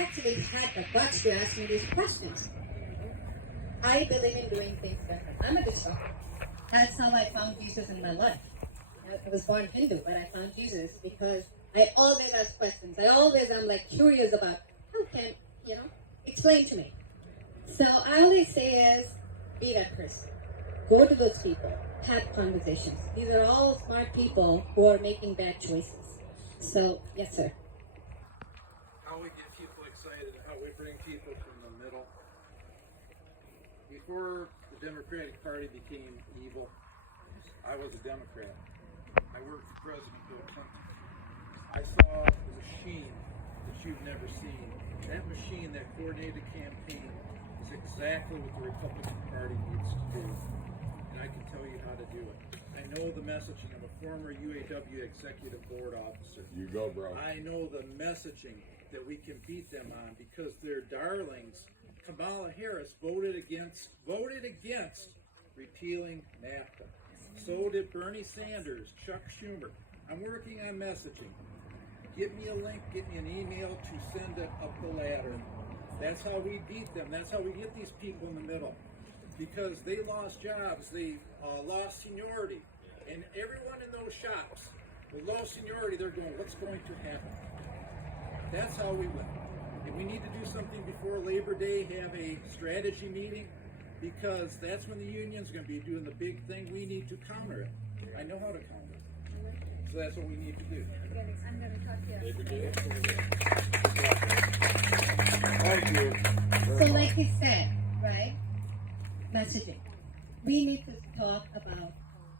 actually had the guts to ask me these questions. I believe in doing things different. I'm a disruptor. That's how I found Jesus in my life. I was born Hindu, but I found Jesus because I always ask questions. I'm like curious about how can, explain to me. So I always say is, be that person. Go to those people. Have conversations. These are all smart people who are making bad choices. So, yes, sir. How we get people excited, how we bring people from the middle. Before the Democratic Party became evil, I was a Democrat. I worked for President Bill Clinton. I saw the machine that you've never seen. That machine, that coordinated campaign, is exactly what the Republican Party needs to do. And I can tell you how to do it. I know the messaging. I'm a former UAW executive board officer. You go, bro. I know the messaging that we can beat them on because they're darlings. Kamala Harris voted against repealing NAFTA. So did Bernie Sanders, Chuck Schumer. I'm working on messaging. Give me a link, get me an email to send it up the ladder. That's how we beat them. That's how we get these people in the middle. Because they lost jobs, they lost seniority. And everyone in those shops with low seniority, they're going, what's going to happen? That's how we win. And we need to do something before Labor Day, have a strategy meeting, because that's when the union's going to be doing the big thing. We need to counter it. I know how to counter it. So that's what we need to do. I'm going to talk to you. Labor Day. Thank you. So like you said, right? Messaging. We need to talk about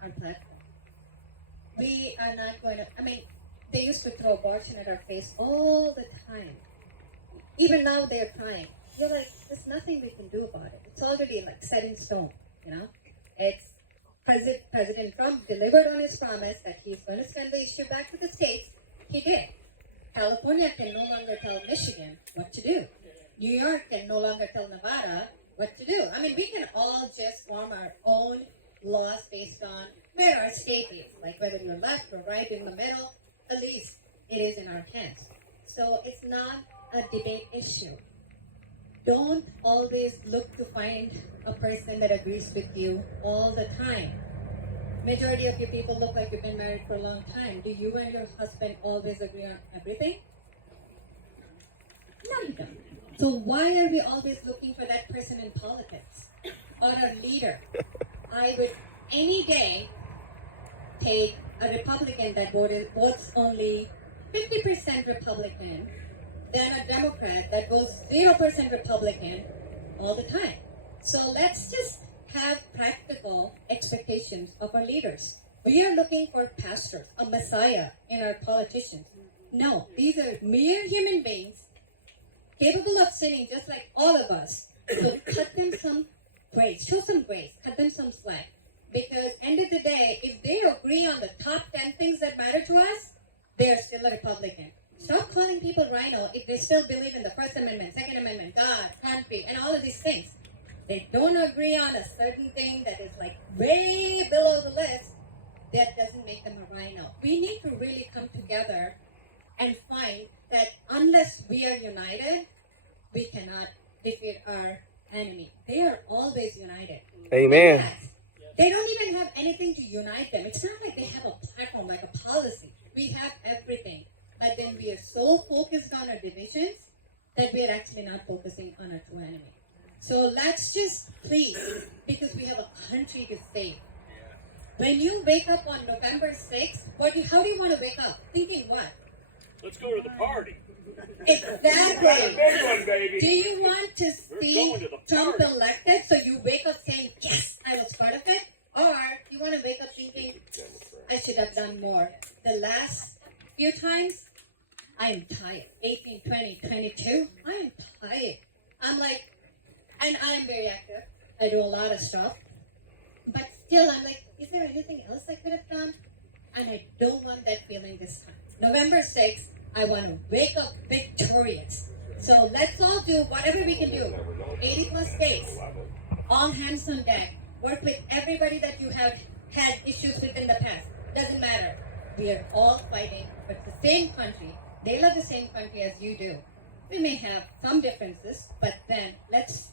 our platform. We are not going to, they used to throw abortion at our face all the time. Even now they're trying. You're like, there's nothing we can do about it. It's already like set in stone, It's President Trump delivered on his promise that he's going to send the issue back to the states. He did. California can no longer tell Michigan what to do. New York can no longer tell Nevada what to do. We can all just form our own laws based on where our state is. Like whether you're left or right in the middle, at least it is in our hands. So it's not a debate issue. Don't always look to find a person that agrees with you all the time. Majority of you people look like you've been married for a long time. Do you and your husband always agree on everything? No, you don't. So why are we always looking for that person in politics or a leader? I would any day take a Republican that votes only 50% Republican than a Democrat that votes 0% Republican all the time. So let's just have practical expectations of our leaders. We are looking for pastors, a messiah in our politicians. No, these are mere human beings capable of sinning just like all of us. So cut them some grace, show some grace, cut them some slack. Because end of the day, if they agree on the top 10 things that matter to us, they are still a Republican. Stop calling people rhino if they still believe in the First Amendment, Second Amendment, God, country, and all of these things. They don't agree on a certain thing that is like way below the list. That doesn't make them a rhino. We need to really come together and find that unless we are united, we cannot defeat our enemy. They are always united. Amen. Yes. They don't even have anything to unite them. It's not like they have a platform, like a policy. We have everything. But then we are so focused on our divisions that we are actually not focusing on our true enemy. So let's just please, because we have a country to save. When you wake up on November 6th, how do you want to wake up? Thinking what? Let's go to the party. Exactly. Big one, baby. Do you want to We're see going to the Trump party. elected so you wake up saying, yes, I was part of it? Or you want to wake up thinking, I should have done more. The last few times, I am tired. 18, 20, 22, I am tired. I'm like, and I'm very active. I do a lot of stuff. But still, I'm like, is there anything else I could have done? And I don't want that feeling this time. November 6th, I want to wake up victorious. So let's all do whatever we can do. 80 plus days. All hands on deck. Work with everybody that you have had issues with in the past. Doesn't matter. We are all fighting for the same country. They love the same country as you do. We may have some differences, but then let's